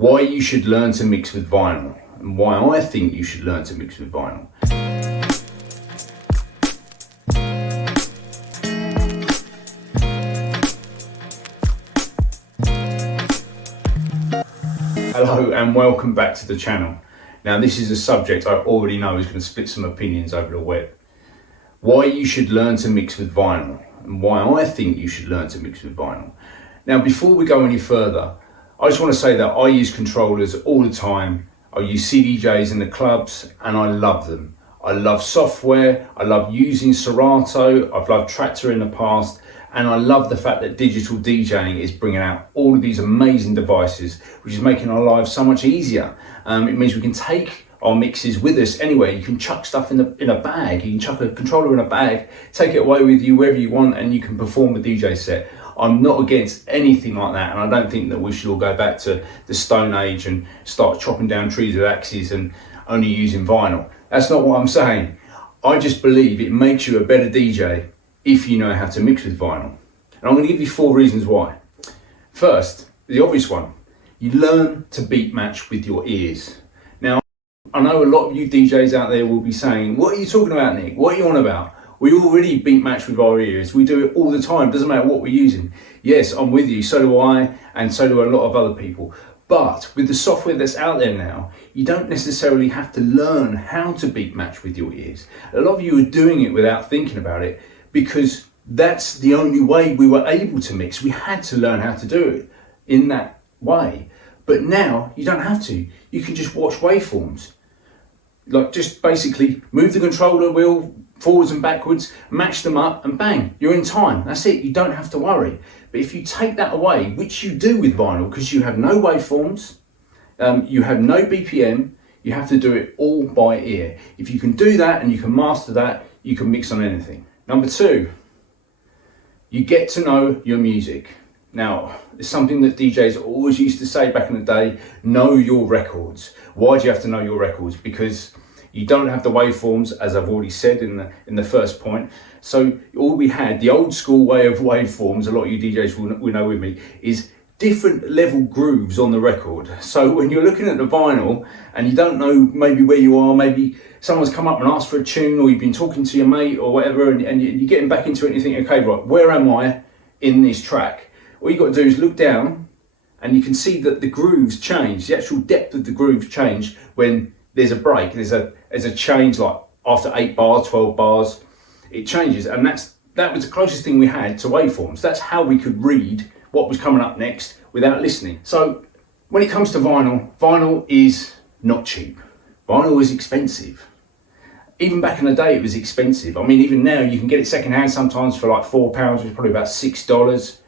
why you should learn to mix with vinyl, and why I think you should learn to mix with vinyl. Hello and welcome back to the channel. Now this is a subject I already know is going to split some opinions over the web. Why you should learn to mix with vinyl, and why I think you should learn to mix with vinyl. Now before we go any further, I just want to say that I use controllers all the time. I use CDJs in the clubs and I love them. I love software, I love using Serato, I've loved Traktor in the past, and I love the fact that digital DJing is bringing out all of these amazing devices, which is making our lives so much easier. It means we can take our mixes with us anywhere. You can chuck stuff in a bag, you can chuck a controller in a bag, take it away with you wherever you want, and you can perform a DJ set. I'm not against anything like that, and I don't think that we should all go back to the Stone Age and start chopping down trees with axes and only using vinyl. That's not what I'm saying. I just believe it makes you a better DJ if you know how to mix with vinyl. And I'm going to give you 4 reasons why. First, the obvious one, you learn to beat match with your ears. Now, I know a lot of you DJs out there will be saying, what are you talking about, Nick? What are you on about? We already beat match with our ears. We do it all the time, doesn't matter what we're using. Yes, I'm with you, so do I, and so do a lot of other people. But with the software that's out there now, you don't necessarily have to learn how to beat match with your ears. A lot of you are doing it without thinking about it because that's the only way we were able to mix. We had to learn how to do it in that way. But now you don't have to. You can just watch waveforms. Like just basically move the controller wheel forwards and backwards, match them up, and bang, you're in time. That's it, you don't have to worry. But if you take that away, which you do with vinyl, because you have no waveforms, you have no BPM, you have to do it all by ear. If you can do that and you can master that, you can mix on anything. Number 2, you get to know your music. Now, it's something that DJs always used to say back in the day, know your records. Why do you have to know your records? Because you don't have the waveforms, as I've already said in the first point. So all we had, the old school way of waveforms, a lot of you DJs will know with me, is different level grooves on the record. So when you're looking at the vinyl and you don't know maybe where you are, maybe someone's come up and asked for a tune, or you've been talking to your mate or whatever, and you're getting back into it and you think, okay, right, where am I in this track? All you got to do is look down and you can see that the grooves change, the actual depth of the grooves change when there's a break, there's a change, like after 8 bars, 12 bars, it changes. And that was the closest thing we had to waveforms. That's how we could read what was coming up next without listening. So when it comes to vinyl is not cheap. Vinyl is expensive. Even back in the day, it was expensive. I mean, even now you can get it secondhand sometimes for like £4, which is probably about $6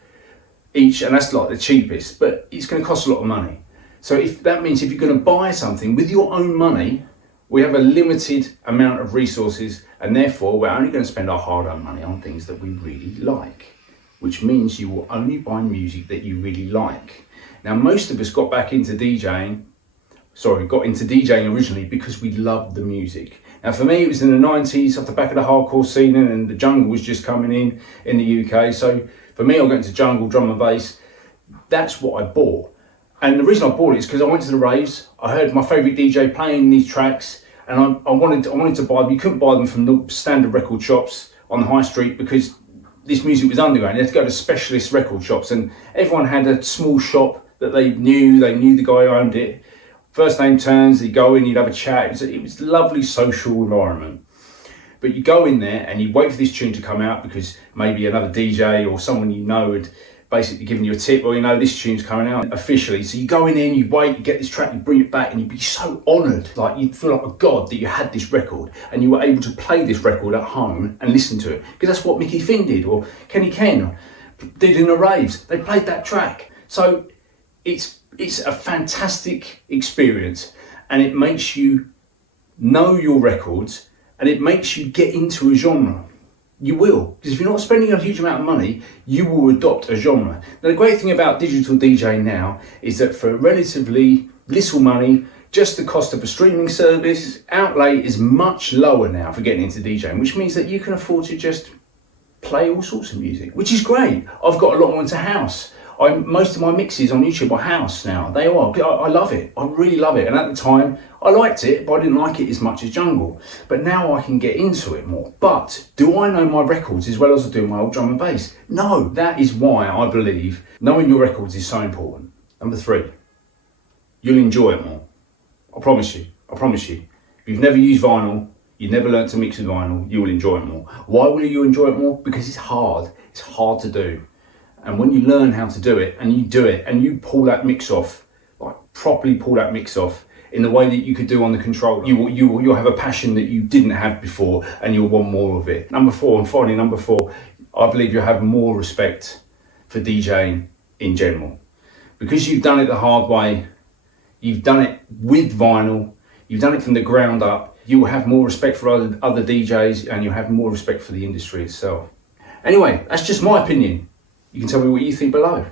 each, and that's like the cheapest, but it's going to cost a lot of money. So if that means if you're going to buy something with your own money, we have a limited amount of resources, and therefore we're only going to spend our hard-earned money on things that we really like, which means you will only buy music that you really like. Now, most of us got into DJing originally because we loved the music. Now for me, it was in the 90s, off the back of the hardcore scene, and the jungle was just coming in the UK. So for me, I got into jungle, drum and bass. That's what I bought. And the reason I bought it is because I went to the raves, I heard my favourite DJ playing these tracks, and I wanted to buy them. You couldn't buy them from the standard record shops on the high street because this music was underground. You had to go to specialist record shops, and everyone had a small shop that they knew the guy who owned it. First name turns, you go in, you'd have a chat. It was a lovely social environment. But you go in there and you wait for this tune to come out because maybe another DJ or someone you know had basically giving you a tip, or this tune's coming out officially. So you go in there and you wait, you get this track, you bring it back, and you'd be so honoured. Like you'd feel like a god that you had this record and you were able to play this record at home and listen to it. Because that's what Mickey Finn did, or Kenny Ken did in the raves. They played that track. So it's a fantastic experience, and it makes you know your records, and it makes you get into a genre. You will, because if you're not spending a huge amount of money, you will adopt a genre. Now, the great thing about digital DJing now is that for relatively little money, just the cost of a streaming service outlay is much lower now for getting into DJing, which means that you can afford to just play all sorts of music, which is great. I've got a lot more into house. Most of my mixes on YouTube are house now. They are. I love it. I really love it. And at the time, I liked it, but I didn't like it as much as jungle. But now I can get into it more. But do I know my records as well as I do my old drum and bass? No. That is why I believe knowing your records is so important. Number 3, you'll enjoy it more. I promise you. I promise you. If you've never used vinyl, you've never learned to mix with vinyl, you will enjoy it more. Why will you enjoy it more? Because it's hard. It's hard to do. And when you learn how to do it and you do it and you pull that mix off, like properly pull that mix off in the way that you could do on the controller, you'll have a passion that you didn't have before and you'll want more of it. Number 4, and finally number 4, I believe you'll have more respect for DJing in general. Because you've done it the hard way, you've done it with vinyl, you've done it from the ground up, you will have more respect for other DJs and you'll have more respect for the industry itself. Anyway, that's just my opinion. You can tell me what you think below.